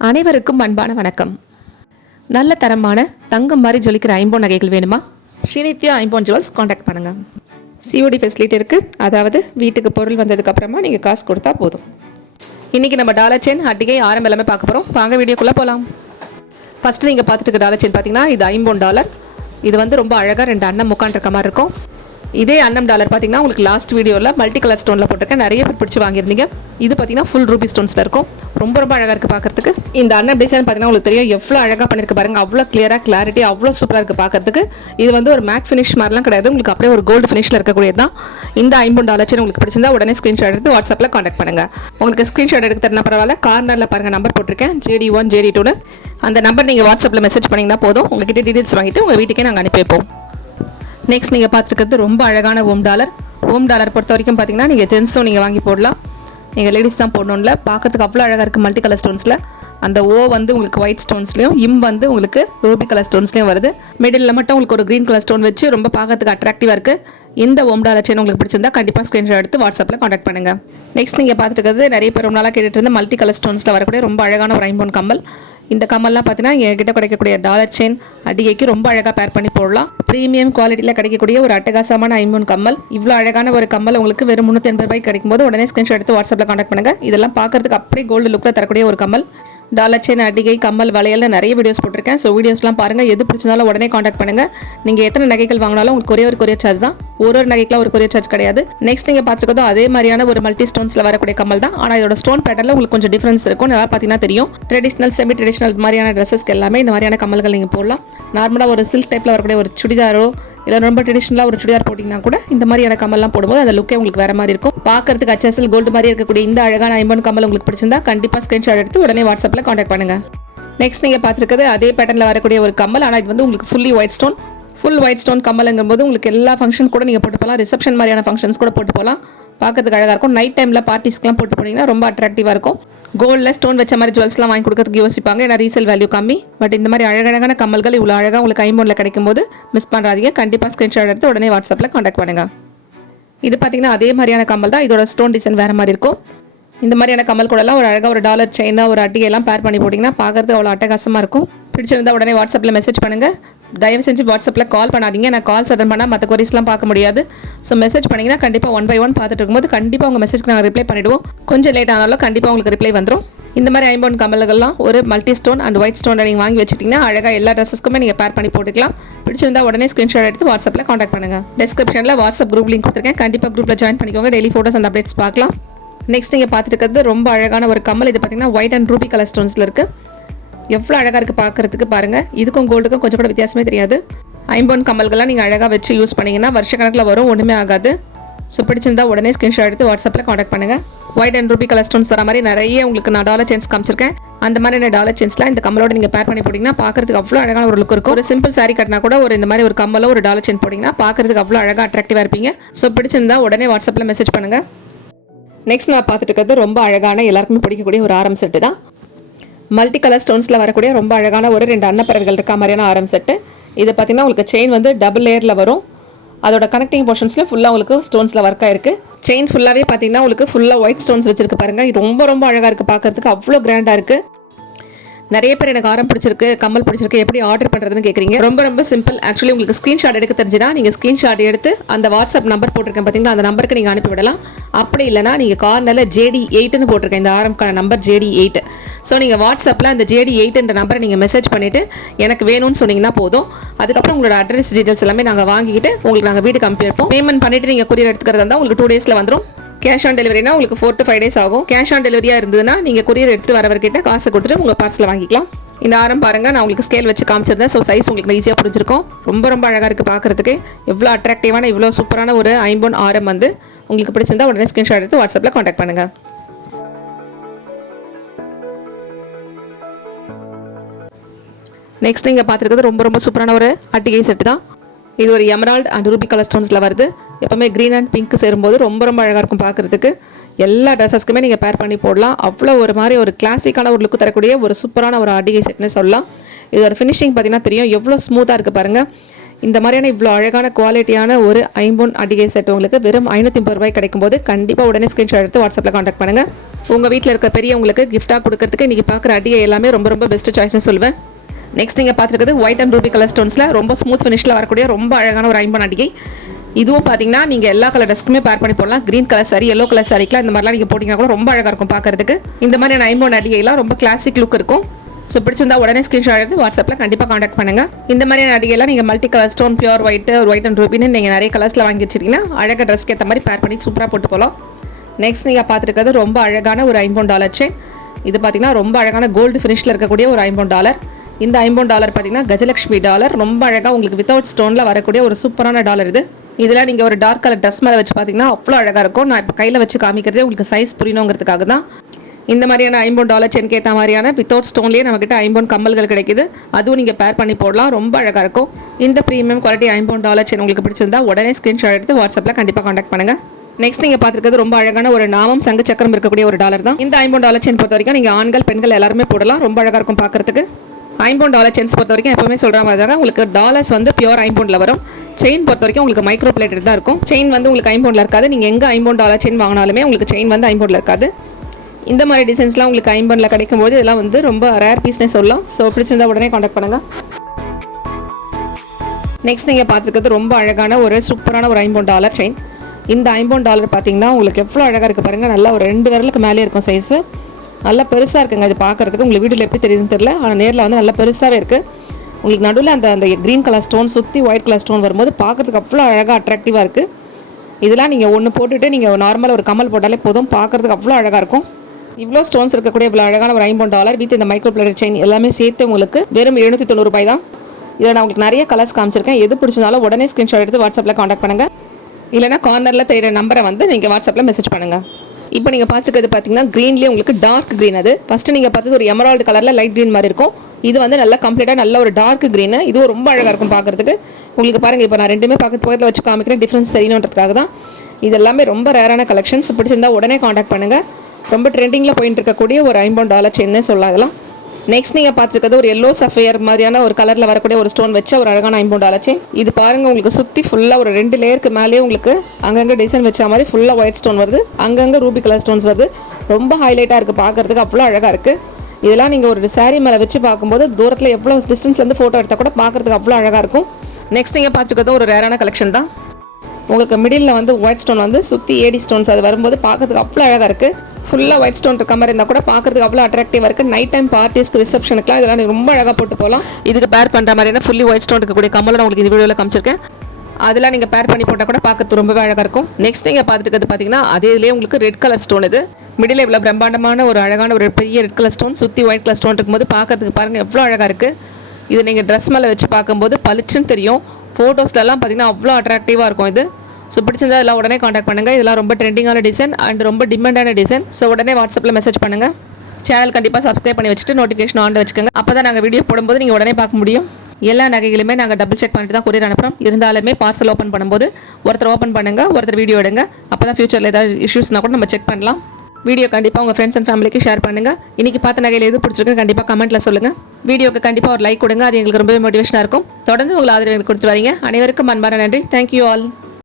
அனைவருக்கும் அன்பான வணக்கம். நல்ல தரமான தங்கம் மாதிரி ஜொலிக்கிற ஐம்போன் நகைகள் வேணுமா? ஸ்ரீநித்யா ஐம்போன் ஜுவல்ஸ் காண்டாக்ட் பண்ணுங்கள் சிஓடி ஃபெசிலிட்டி இருக்குது அதாவது வீட்டுக்கு பொருள் வந்ததுக்கு அப்புறமா நீங்கள் காசு கொடுத்தா போதும். இன்றைக்கி நம்ம டாலர் செயின் அட்டிகை ஆரம் எல்லாமே பார்க்க போகிறோம் வாங்க வீடியோக்குள்ளே போகலாம் ஃபஸ்ட்டு நீங்கள் பார்த்துட்டு இருக்க டாலர் செயின் பார்த்தீங்கன்னா இது ஐம்போன் டாலர் இது வந்து ரொம்ப அழகாக ரெண்டு அண்ணன் முக்காண்டிருக்க மாதிரி இருக்கும். இதே அன்னம் டாலர் பார்த்தீங்கன்னா உங்களுக்கு லாஸ்ட் வீடியோவில் மல்டி கலர் ஸ்டோனில் போட்டிருக்கேன். நிறைய பேர் பிடிச்சி வாங்கியிருந்தீங்க. இது பார்த்தீங்கன்னா ஃபுல் ரூபி ஸ்டோன்ஸில் இருக்கும். ரொம்ப ரொம்ப அழகாக இருக்குது பார்க்குறதுக்கு இந்த அன்னம் டிசைன் பார்த்தீங்கன்னா உங்களுக்கு தெரியும். எவ்வளோ அழகாக பண்ணியிருக்கு பாருங்க. அவ்வளோ கிளியராக கிளாரிட்டி அவ்வளோ சூப்பராக இருக்குது பார்க்குறதுக்கு இது வந்து ஒரு மேக் ஃபினிஷ் மாதிரிலாம் கிடையாது. உங்களுக்கு அப்படியே ஒரு கோல்டு ஃபினிஷில் இருக்கக்கூடியது தான். இந்த ஐம்பது டாலர் செயின் உங்களுக்கு பிடிச்சிருந்தா உடனே ஸ்க்ரீன்ஷாட் எடுத்து வாட்ஸ்அப்பில் காண்டாக்ட் பண்ணுங்கள் உங்களுக்கு ஸ்க்ரீன்ஷாட் எடுக்க தரனா பரவாயில்ல. கார்னரில் பாருங்கள் நம்பர் போட்டிருக்கேன். ஜேடி ஒன் ஜேடி டூனு அந்த நம்பர் நீங்கள் வாட்ஸ்அப்பில் மெசேஜ் பண்ணிங்கன்னா போதும். உங்ககிட்ட டீட்டெயில்ஸ் வாங்கிட்டு உங்கள் வீட்டுக்கே நாங்கள் அனுப்பி வைப்போம். நெக்ஸ்ட் நீங்கள் பார்த்துருக்கிறது ரொம்ப அழகான ஓம் டாலர் ஓம் டாலர் பொறுத்த வரைக்கும் பார்த்தீங்கன்னா நீங்கள் ஜென்ஸும் நீங்கள் வாங்கி போடலாம். நீங்கள் லேடிஸ் தான் போடணும்ல. பார்க்கறதுக்கு அவ்வளோ அழகாக இருக்குது மல்டி கலர் ஸ்டோன்ஸில் அந்த ஓ வந்து உங்களுக்கு ஒயிட் ஸ்டோன்ஸ்லையும் இம் வந்து உங்களுக்கு ரூபி கலர் ஸ்டோன்ஸ்லையும் வருது. மிடில் மட்டும் உங்களுக்கு ஒரு க்ரீன் கலர் ஸ்டோன் வச்சு ரொம்ப பார்க்கறதுக்கு அட்ராக்டிவாக இருக்குது இந்த ஓம் டாலர் செயின் உங்களுக்கு பிடிச்சிருந்தா கண்டிப்பாக ஸ்க்ரீன்ஷாட் எடுத்து வாட்ஸ்அப்பில் காண்டாக்ட் பண்ணுங்கள் நெக்ஸ்ட் நீங்கள் பார்த்துட்டு இருக்கிறது நிறைய பேர் ரொம்ப நாளாக கேட்டுட்டு இருந்த மல்டி கலர் ஸ்டோன்ஸில் வரக்கூடிய ரொம்ப அழகான ஒரு ஐம்பொன் கம்மல். இந்த கம்மல்லாம் பார்த்தீங்கன்னா என்கிட்ட கிடைக்கக்கூடிய டாலர் செயின் அடிகைக்கு ரொம்ப அழகாக பேர் பண்ணி போடலாம். ப்ரீமியம் குவாலிட்டியில் கிடைக்கக்கூடிய ஒரு அட்டகாசமான ஐம்பூன் கம்மல். இவ்வளோ அழகான ஒரு கம்மல் உங்களுக்கு வெறும் முந்நூற்றி எண்பது ரூபாய்க்கு கிடைக்கும் போது உடனே ஸ்க்ரீன்ஷாட் எடுத்து வாட்ஸ்அப்பில் காண்டாக்ட் பண்ணுங்கள் இதெல்லாம் பார்க்குறதுக்கு அப்படியே கோல்டு லுக்கில் தரக்கூடிய ஒரு கம்மல். டாலர் செயின் அடிகை கம்மல் வளையல்னு நிறைய வீடியோஸ் போட்டிருக்கேன். ஸோ வீடியோஸ்லாம் பாருங்கள் எது பிடிச்சிருந்தாலும் உடனே காண்டாக்ட் பண்ணுங்கள் நீங்கள் எத்தனை நகைகள் வாங்கினாலும் உங்களுக்கு ஒரே ஒரு கொரியர் சார்ஜ் தான். ஒரு ஒரு நகைக்கெல்லாம் ஒரு கொரியர் சார்ஜ் கிடையாது. நெக்ஸ்ட் நீங்கள் பார்த்துருக்கதும் அதே மாதிரியான ஒரு மல்டி ஸ்டோன்ஸில் வரக்கூடிய கம்மல் தான். ஆனால் இதோட ஸ்டோன் பேட்டர்ல உங்களுக்கு கொஞ்சம் டிஃபரன்ஸ் இருக்கும். நல்லா பார்த்தீங்கன்னா தெரியும். ட்ரெடிஷனல் செமி ட்ரெடிஷனல் மாதிரியான ட்ரெஸ்ஸஸ்க்கு எல்லாமே இந்த மாதிரியான கம்மல்கள் நீங்கள் போடலாம். நார்மலாக ஒரு சில்க் டைப்பில் வரக்கூடிய ஒரு சுடிதாரோ இல்லை ரொம்ப ட்ரெடிஷ்னலாக ஒரு சுடிதார் போட்டிங்கன்னா கூட இந்த மாதிரியான கம்மல்லாம் போடும்போது அந்த லுக்கே உங்களுக்கு வேற மாதிரி இருக்கும். பார்க்கறதுக்கு அச்சசல் கோல்டு மாதிரி இருக்கக்கூடிய இந்த அழகான ஐம்பன் கம்மல் உங்களுக்கு பிடிச்சிருந்தா கண்டிப்பாக ஸ்கிரீன்ஷாட் எடுத்து உடனே வாட்ஸ்அப்பில் காண்டாக்ட் பண்ணுங்கள் நெக்ஸ்ட் நீங்கள் பார்த்துருக்கிறது அதே பேட்டர்னில் வரக்கூடிய ஒரு கம்மல். ஆனால் இது வந்து உங்களுக்கு fully white stone full white stone கம்மலுங்கும் போது உங்களுக்கு எல்லா ஃபங்க்ஷன் கூட நீங்கள் போட்டு போகலாம் ரிசப்ஷன் மாதிரியான ஃபங்க்ஷன்ஸ் கூட போட்டு போகலாம் பார்க்கறதுக்கு அழகாக இருக்கும். நைட் டைமில் பார்ட்டிஸ்க்குலாம் போட்டு போனீங்கன்னா ரொம்ப அட்ராக்டிவாக இருக்கும். கோல்டில் ஸ்டோன் வச்ச மாதிரி ஜுவல்ஸ்லாம் வாங்கி கொடுக்கறதுக்கு யோசிப்பாங்க. ஏன்னா ரீசேல் வேல்யூ கம்மி. பட் இந்த மாதிரி அழகழகான கம்மல்கள் இவ்வளோ அழகாக உங்களுக்கு ஐம்பொன்னில் கிடைக்கும் போது மிஸ் பண்ணுறாதீங்க கண்டிப்பாக ஸ்க்ரீன்ஷாட் எடுத்து உடனே வாட்ஸ்அப்பில் காண்டாக்ட் பண்ணுங்கள் இது பார்த்தீங்கன்னா அதே மாதிரியான கம்மல் தான். இதோட ஸ்டோன் டிசைன் வேறு மாதிரி இருக்கும். இந்த மாதிரியான கமல் கூடலாம் ஒரு அழகாக ஒரு டாலர் செயினாக ஒரு அட்டிகையெல்லாம் பேர் பண்ணி போட்டிங்கன்னா பார்க்கறதுக்கு அவ்வளோ அட்டகாசமாக இருக்கும். பிடிச்சிருந்தா உடனே வாட்ஸ்அப்பில் மெசேஜ் பண்ணுங்கள் தயவு செஞ்சு வாட்ஸ்அப்பில் கால் பண்ணாதீங்க. நான் கால்ஸ் அட்டன் பண்ணால் மற்ற கொரிஸ்லாம் பார்க்க முடியாது. ஸோ மெசேஜ் பண்ணிங்கன்னா கண்டிப்பாக ஒன் பை ஒன் பார்த்துட்டு இருக்கும்போது கண்டிப்பாக உங்கள் மெசேஜ்க்கு நாங்கள் ரிப்ளை பண்ணிவிடுவோம் கொஞ்சம் லேட் ஆனாலும் கண்டிப்பாக உங்களுக்கு ரிப்ளை வந்துடும் இந்த மாதிரி ஐம்பொன் கமல்கள்லாம் ஒரு multi stone and white stone நீங்கள் வாங்கி வச்சுட்டிங்கன்னா அழகாக எல்லா ட்ரெஸ்ஸஸ்க்குமே நீங்கள் பேர் பண்ணி போட்டுக்கலாம். பிடிச்சிருந்தா உடனே ஸ்க்ரீன்ஷாட் எடுத்து வாட்ஸ்அப்பில் காண்டாக்ட் பண்ணுங்கள் டிஸ்கிரிப்ஷனில் வாட்ஸ்அப் குரூப் லிங்க் கொடுத்துருக்கேன். கண்டிப்பாக குரூப்பில் ஜாயின் பண்ணிக்கோங்க. டெய்லி ஃபோட்டோஸ் அண்ட் அப்டேட்ஸ் பார்க்கலாம். நெக்ஸ்ட் நீங்கள் பார்த்துட்டு இருக்கிறது ரொம்ப அழகான ஒரு கம்மல். இது பார்த்தீங்கன்னா ஒயிட் அண்ட் ரூபி கலர் ஸ்டோன்ஸில் இருக்குது எவ்வளோ அழகாக இருக்குது பார்க்குறதுக்கு பாருங்கள் இதுக்கும் கோல்டுக்கும் கொஞ்சம் கூட வித்தியாசமே தெரியாது. ஐம்பொன் கம்மல்கள்லாம் நீங்கள் அழகாக வச்சு யூஸ் பண்ணிங்கன்னா வருஷக்கணக்கில் வரும் ஒன்றுமே ஆகாது. ஸோ பிடிச்சிருந்தா உடனே ஸ்கிரீன்ஷாட் எடுத்து வாட்ஸ்அப்பில் காண்டாக்ட் பண்ணுங்கள் white and ruby colour stones வர மாதிரி நிறைய உங்களுக்கு நான் டாலர் சென்ஸ் காமிச்சிருக்கேன். அந்த மாதிரியான டாலர் சென்ஸ்லாம் இந்த கம்மலோட நீங்கள் பேர் பண்ணி போட்டிங்கன்னா பார்க்கறதுக்கு அவ்வளோ அழகான ஒரு லுக் இருக்கும். ஒரு சிம்பிள் சாரி கட்டினா கூட ஒரு இந்த மாதிரி ஒரு கம்மலோ ஒரு டாலர் செயின் போட்டிங்கன்னா பார்க்குறதுக்கு அவ்வளோ அழகாக அட்ராக்டிவாக இருப்பீங்க. ஸோ பிடிச்சிருந்தா உடனே வாட்ஸ்அப்பில் மெசேஜ் பண்ணுங்கள் நெக்ஸ்ட் நான் பார்த்துட்டு இருக்கிறது ரொம்ப அழகான எல்லாருக்குமே பிடிக்கக்கூடிய ஒரு ஆரம் செட்டு தான். மல்டி கலர் ஸ்டோன்ஸில் வரக்கூடிய ரொம்ப அழகான ஒரு ரெண்டு அன்னப்பறவைகள் இருக்க மாதிரியான ஆரம் செட்டு இது பார்த்தீங்கன்னா உங்களுக்கு செயின் வந்து டபுள் லேயரில் வரும். அதோட கனெக்டிங் போர்ஷன்ஸில் ஃபுல்லாக உங்களுக்கு ஸ்டோன்ஸில் ஒர்க் ஆயிருக்கு. செயின் ஃபுல்லாகவே பார்த்தீங்கன்னா உங்களுக்கு ஃபுல்லாக ஒயிட் ஸ்டோன்ஸ் வச்சிருக்கு பாருங்கள் இது ரொம்ப ரொம்ப அழகாக இருக்குது பார்க்கறதுக்கு அவ்வளோ கிராண்டாக இருக்குது நிறைய பேர் எனக்கு ஆரம் பிடிச்சிருக்கு கம்மல் பிடிச்சிருக்கு எப்படி ஆர்டர் பண்ணுறதுன்னு கேட்குறீங்க ரொம்ப ரொம்ப சிம்பிள் ஆக்சுவலி உங்களுக்கு ஸ்க்ரீன்ஷாட் எடுக்க தெரிஞ்சுனா நீங்கள் ஸ்க்ரீன்ஷாட் எடுத்து அந்த வாட்ஸ்அப் நம்பர் போட்டிருக்கேன் பார்த்தீங்களா அந்த நம்பருக்கு நீங்கள் அனுப்பி விடலாம். அப்படி இல்லைனா நீங்கள் கார்னரில் ஜேடி எயிட்னு போட்டிருக்கேன். இந்த ஆரம்கான நம்பர் ஜேடி எயிட் ஸோ நீங்கள் வாட்ஸ்அப்பில் அந்த ஜேடி எயிட்ன்ற நம்பரை நீங்கள் மெசேஜ் பண்ணிவிட்டு எனக்கு வேணும்னு சொன்னீங்கன்னா போதும். அதுக்கப்புறம் உங்களோட அட்ரஸ் டீட்டெயில்ஸ் எல்லாமே நாங்கள் வாங்கிக்கிட்டு உங்களுக்கு நாங்கள் வீடு கம்பி வைப்போம். பேமெண்ட் பண்ணிவிட்டு நீங்கள் கொரியர் எடுத்துக்கிறதா இருந்தால் உங்களுக்கு டூ டேஸில் வந்துடும் கேஷ் ஆன் டெலிவரினா உங்களுக்கு ஃபோர் டு ஃபைவ் டேஸ் ஆகும். கேஷ் ஆன் டெலிவரியாக இருந்ததுன்னா நீங்கள் கொரியர் எடுத்துட்டு வரவர்கிட்ட காசை கொடுத்துட்டு உங்கள் பார்சலை வாங்கிக்கலாம். இந்த ஆரம் பாருங்க நான் உங்களுக்கு ஸ்கேல் வச்சு காமிச்சிருந்தேன். ஸோ சைஸ் உங்களுக்கு ஈஸியாக புரிஞ்சிருக்கும். ரொம்ப ரொம்ப அழகாக இருக்குது பார்க்குறதுக்கு. எவ்வளோ அட்ராக்டிவான இவ்வளோ சூப்பரான ஒரு ஐம்பொன் ஆரம் வந்து உங்களுக்கு பிடிச்சிருந்தா உடனே ஸ்க்ரீன்ஷாட் எடுத்து வாட்ஸ்அப்பில் காண்டாக்ட் பண்ணுங்கள் நெக்ஸ்ட் நீங்கள் பார்த்துருக்கிறது ரொம்ப ரொம்ப சூப்பரான ஒரு அட்டிகை செட்டு தான். இது ஒரு எமரால்ட் அண்ட் ரூபி கலர் ஸ்டோன்ஸில் வருது. எப்போவுமே க்ரீன் அண்ட் பிங்க் சேரும்போது ரொம்ப ரொம்ப அழகாக இருக்கும் பார்க்குறதுக்கு எல்லா ட்ரெஸ்ஸஸ்க்குமே நீங்கள் பேர் பண்ணி போடலாம். அவ்வளோ ஒரு மாதிரி ஒரு கிளாசிக்கான ஒரு லுக்கு தரக்கூடிய ஒரு சூப்பரான ஒரு அடிகை செட்னு சொல்லலாம். இதோட ஃபினிஷிங் பார்த்தீங்கன்னா தெரியும். எவ்வளோ ஸ்மூத்தாக இருக்குது பாருங்கள் இந்த மாதிரியான இவ்வளோ அழகான குவாலிட்டியான ஒரு ஐம்பொன் அடிகை செட் உங்களுக்கு வெறும் ஐநூற்றி ஐம்பது ரூபாய் கிடைக்கும் போது கண்டிப்பாக உடனே ஸ்க்ரீன்ஷாட் எடுத்து வாட்ஸ்அப்பில் காண்டாக்ட் பண்ணுங்கள் உங்கள் வீட்டில் இருக்க பெரியவங்களுக்கு கிஃப்ட்டாக கொடுக்கறதுக்கு இன்றைக்கி பார்க்குற அடிகை எல்லாமே ரொம்ப ரொம்ப பெஸ்ட் சாய்ஸ்னு சொல்லுவேன். நெக்ஸ்ட் நீங்கள் பார்த்துருக்குது ஒயிட் அண்ட் ரூபி கலர் ஸ்டோன்ஸில் ரொம்ப ஸ்மூத் ஃபினிஷில் வரக்கூடிய ரொம்ப அழகான ஒரு ஐம்பொன் அடிகை இதுவும் பார்த்தீங்கன்னா நீங்கள் எல்லா கலர் ட்ரெஸ்க்குமே பேர் பண்ணி போடலாம். Green colour sari yellow colour சாரிக்கெலாம் இந்த மாதிரிலாம் நீங்கள் போட்டிங்கன்னா கூட ரொம்ப அழகாக இருக்கும் பார்க்குறதுக்கு இந்த மாதிரியான ஐம்பொன் அடிகைலாம் ரொம்ப கிளாசிக் லுக் இருக்கும். ஸோ பிடிச்சிருந்தா உடனே ஸ்க்ரீன்ஷாட் எடுத்து வாட்ஸ்அப்பில் கண்டிப்பாக காண்டாக்ட் பண்ணுங்கள் இந்த மாதிரியான அடிகைலாம் நீங்கள் multi colour stone pure white white and ரூபின்னு நீங்கள் நிறைய கலர்ஸில் வாங்கி வச்சிருக்கீங்கன்னா அழகாக ட்ரெஸ்க்கு ஏற்ற மாதிரி பேர் பண்ணி சூப்பராக போட்டு போகலாம் நெக்ஸ்ட் நீங்கள் பார்த்துருக்கிறது ரொம்ப அழகான ஒரு ஐம்பது டாலர் செயின் இது பார்த்தீங்கன்னா ரொம்ப அழகான கோல்டு ஃபினிஷில் இருக்கக்கூடிய ஒரு ஐம்பது டாலர் இந்த ஐம்பது டாலர் பார்த்தீங்கன்னா கஜலக்ஷ்மி டாலர். ரொம்ப அழகாக உங்களுக்கு வித்தவுட் ஸ்டோனில் வரக்கூடிய ஒரு சூப்பரான டாலர் இது. இதெல்லாம் நீங்கள் ஒரு டார்க் கலர் ட்ரெஸ் மேலே வச்சு பார்த்தீங்கன்னா அவ்வளோ அழகாக இருக்கும். நான் இப்போ கையில் வச்சு காமிக்கிறதே உங்களுக்கு சைஸ் புரியணுங்கிறதுக்காக தான். இந்த மாதிரியான ஐம்பது டாலர் சென்க்கு ஏற்ற மாதிரியான வித்தவுட் ஸ்டோன்லேயே நம்மக்கிட்ட ஐம்பது கம்மல்கள் கிடைக்குது. அதுவும் நீங்கள் பேர் பண்ணி போடலாம். ரொம்ப அழகாக இருக்கும். இந்த ப்ரீமியம் குவாலிட்டி ஐம்பது டாலர் சென் உங்களுக்கு பிடிச்சிருந்தா உடனே ஸ்க்ரீன்ஷாட் எடுத்து வாட்ஸ்அப்பில் கண்டிப்பாக காண்டாக்ட் பண்ணுங்கள் நெக்ஸ்ட் நீங்கள் பார்த்துருக்கிறது ரொம்ப அழகான ஒரு நாமம் சங்கு சக்கரம் இருக்கக்கூடிய ஒரு டாலர் தான். இந்த ஐம்பது டாலர் செயின் பொறுத்த வரைக்கும் நீங்கள் ஆண்கள் பெண்கள் எல்லாருமே போடலாம். ரொம்ப அழகாக இருக்கும் பார்க்குறதுக்கு ஐம்பவுண்ட் டாலர் செயின்ஸ் பொறுத்த வரைக்கும் எப்பவுமே சொல்கிற மாதிரி தான் உங்களுக்கு டாலர்ஸ் வந்து பியூர் ஐம்பவுண்டில் வரும். செயின் பொறுத்த வரைக்கும் உங்களுக்கு மைக்ரோ பிளேட்டட் தான் இருக்கும். செயின் வந்து உங்களுக்கு ஐம்பவுண்டில் இருக்காது. நீங்கள் எங்கே ஐம்பவுண்ட் டாலர் செயின் வாங்கினாலுமே உங்களுக்கு செயின் வந்து ஐம்பவுண்டில் இருக்காது. இந்த மாதிரி டிசைன்ஸ்லாம் உங்களுக்கு ஐம்பவுண்டில் கிடைக்கும் போது இதெல்லாம் வந்து ரொம்ப ரேர் பீஸ்னே சொல்லலாம். ஸோ பிடிச்சிருந்தா உடனே காண்டாக்ட் பண்ணுங்கள் நெக்ஸ்ட் நீங்கள் பார்த்துருக்கிறது ரொம்ப அழகான ஒரு சூப்பரான ஒரு ஐம்பவுண்ட் டாலர் செயின் இந்த ஐம்பவுண்ட் டாலர் பார்த்தீங்கன்னா உங்களுக்கு எவ்வளோ அழகாக இருக்குது பாருங்கள் நல்லா ஒரு ரெண்டு விரலுக்கு மேலே இருக்கும் சைஸு நல்லா பெருசாக இருக்குங்க அது பார்க்குறதுக்கு உங்களுக்கு வீடியோவில் எப்படி தெரியுதுன்னு தெரில ஆனால் நேரில் வந்து நல்லா பெருசாகவே இருக்குது உங்களுக்கு நடுவில் அந்த அந்த க்ரீன் கலர் ஸ்டோன் சுற்றி ஒயிட் கலர் ஸ்டோன் வரும்போது பார்க்குறதுக்கு அவ்வளோ அழகாக அட்ராக்டிவாக இருக்குது இதெல்லாம் நீங்கள் ஒன்று போட்டுவிட்டு நீங்கள் நார்மலாக ஒரு கமல் போட்டாலே போதும். பார்க்குறதுக்கு அவ்வளோ அழகாக இருக்கும். இவ்வளோ ஸ்டோன்ஸ் இருக்கக்கூடிய இவ்வளோ அழகான ஒரு ஐம்பது டாலர் வித் இந்த மைக்ரோ பிளேட் செயின் எல்லாமே சேர்த்து உங்களுக்கு வெறும் எழுநூற்றி தொண்ணூறு ரூபாய் தான். இதில் நான் உங்களுக்கு நிறைய கலர்ஸ் காமிச்சிருக்கேன். எது பிடிச்சிருந்தாலும் உடனே ஸ்க்ரீன்ஷாட் எடுத்து வாட்ஸ்அப்பில் காண்டாக்ட் பண்ணுங்கள் இல்லைனா கார்னரில் தெரியிற நம்பரை வந்து நீங்கள் வாட்ஸ்அப்பில் மெசேஜ் பண்ணுங்கள் இப்போ நீங்கள் பார்த்துக்கிறது பார்த்தீங்கன்னா க்ரீன்லேயே உங்களுக்கு டார்க் க்ரீன் அது. ஃபஸ்ட்டு நீங்கள் பார்த்தது ஒரு எமரால்டு கலரில் லைட் க்ரீன் மாதிரி இருக்கும். இது வந்து நல்லா கம்ப்ளீட்டாக நல்ல ஒரு டார்க் க்ரீனு இதுவும் ரொம்ப அழகாக இருக்கும் பார்க்குறதுக்கு. உங்களுக்கு பாருங்கள் இப்போ நான் ரெண்டுமே பக்கத்து பக்கத்தில் வச்சு காமிக்கிறேன். டிஃப்ரென்ஸ் தெரியணுன்றதுக்காக தான். இது எல்லாமே ரொம்ப ரேரான கலெக்ஷன்ஸ் பிடிச்சிருந்தா உடனே காண்டாக்ட் பண்ணுங்கள் ரொம்ப ட்ரெண்டிங்கில் போயிட்டு இருக்கக்கூடிய ஒரு ஐம்பது டாலர் சென்னு சொல்லலாம். அதெல்லாம் நெக்ஸ்ட் நீங்கள் பார்த்துருக்கிறது ஒரு எல்லோ சஃபையர் மாதிரியான ஒரு கலரில் வரக்கூடிய ஒரு ஸ்டோன் வச்சு ஒரு அழகான ஐம்பது அலைச்சி இது பாருங்கள் உங்களுக்கு சுற்றி ஃபுல்லாக ஒரு ரெண்டு லேயருக்கு மேலேயே உங்களுக்கு அங்கங்கே டிசைன் வச்ச மாதிரி ஃபுல்லாக ஒயிட் ஸ்டோன் வருது. அங்கங்கே ரூபி கலர் ஸ்டோன்ஸ் வருது. ரொம்ப ஹைலைட்டாக இருக்குது பார்க்குறதுக்கு அவ்வளோ அழகாக இருக்குது இதெல்லாம் நீங்கள் ஒரு சாரீ மேலே வச்சு பார்க்கும்போது தூரத்தில் எவ்வளோ டிஸ்டன்ஸ்லேருந்து ஃபோட்டோ எடுத்தால் கூட பார்க்குறதுக்கு அவ்வளோ அழகாக இருக்கும். நெக்ஸ்ட் நீங்கள் பார்த்துக்கிறது ஒரு ரேரான கலெக்ஷன் தான். உங்களுக்கு மிடில் வந்து ஒயிட் ஸ்டோன் வந்து சுற்றி ஏடி ஸ்டோன்ஸ் அது வரும்போது பார்க்கறதுக்கு அவ்வளோ அழகாக இருக்குது ஃபுல்லாக ஒயிட் ஸ்டோன் இருக்க மாதிரி இருந்தால் கூட பார்க்குறதுக்கு அவ்வளோ அட்ராக்டிவாக இருக்குது நைட் டைம் பார்ட்டிஸ்க்கு ரிசப்ஷனுக்குலாம் இதெல்லாம் ரொம்ப அழகாக போட்டு போகலாம் இதுக்கு பேர் பண்ணுற மாதிரியான ஃபுல்லி ஒயிட் ஸ்டோன் இருக்கக்கூடிய கம்மலை நான் உங்களுக்கு இந்த வீடியோவில் காமிச்சிருக்கேன். அதெல்லாம் நீங்கள் பேர் பண்ணி போட்டால் கூட பார்க்கறது ரொம்பவே அழகாக இருக்கும். நெக்ஸ்ட் நீங்கள் பார்த்துட்டு இருக்கிறது பார்த்தீங்கன்னா அதே இதுலேயே உங்களுக்கு ரெட் கலர் ஸ்டோன் இது. மிடில் இவ்வளோ பிரம்மாண்டமான ஒரு அழகான ஒரு பெரிய ரெட் கலர் ஸ்டோன் சுற்றி ஒயிட் கலர் ஸ்டோன் இருக்கும்போது பார்க்கறதுக்கு பாருங்கள் எவ்வளோ அழகாக இருக்குது இது நீங்கள் ட்ரெஸ் மேலே வச்சு பார்க்கும்போது பளிச்சுன்னு தெரியும். ஃபோட்டோஸ்லலாம் பார்த்தீங்கன்னா அவ்வளோ அட்ராக்டிவாக இருக்கும் இது. ஸோ பிடிச்சிருந்தா இதெல்லாம் உடனே காண்டாக்ட் பண்ணுங்கள் இதெல்லாம் ரொம்ப ட்ரெண்டிங்கான டிசைன் அண்ட் ரொம்ப டிமாண்டான டிசைன் ஸோ உடனே வாட்ஸ்அப்பில் மெசேஜ் பண்ணுங்கள் சேனல் கண்டிப்பாக சப்ஸ்கிரைப் பண்ணி வச்சுட்டு நோட்டிஃபிகேஷன் ஆன் வச்சுக்கோங்க. அப்போ தான் நாங்கள் வீடியோ போடும்போது நீங்கள் உடனே பார்க்க முடியும். எல்லா நகைகளுமே நாங்கள் டபுள் செக் பண்ணிட்டு தான் கொரியர் அனுப்புகிறோம் இருந்தாலுமே பார்சல் ஓப்பன் பண்ணும்போது ஒருத்தர் ஓப்பன் பண்ணுங்கள் ஒருத்தர் வீடியோ எடுங்க. அப்போ தான் ஃபியூச்சரில் ஏதாவது இஷ்யூஸ்னால் கூட நம்ம செக் பண்ணலாம். வீடியோ கண்டிப்பாக உங்கள் ஃப்ரெண்ட்ஸ் அண்ட் ஃபேமிலிக்கு ஷேர் பண்ணுங்கள் இன்றைக்கி பார்த்த நகையில் எது பிடிச்சிருக்கு கண்டிப்பாக கமெண்ட்டில் சொல்லுங்கள் வீடியோக்கு கண்டிப்பாக ஒரு லைக் கொடுங்க. அது எங்களுக்கு ரொம்பவே மோட்டிவேஷனாக இருக்கும். தொடர்ந்து உங்களை ஆதரவு எங்களுக்கு கொடுத்து வரீங்க அனைவருக்கும் அன்பான நன்றி. Thank you all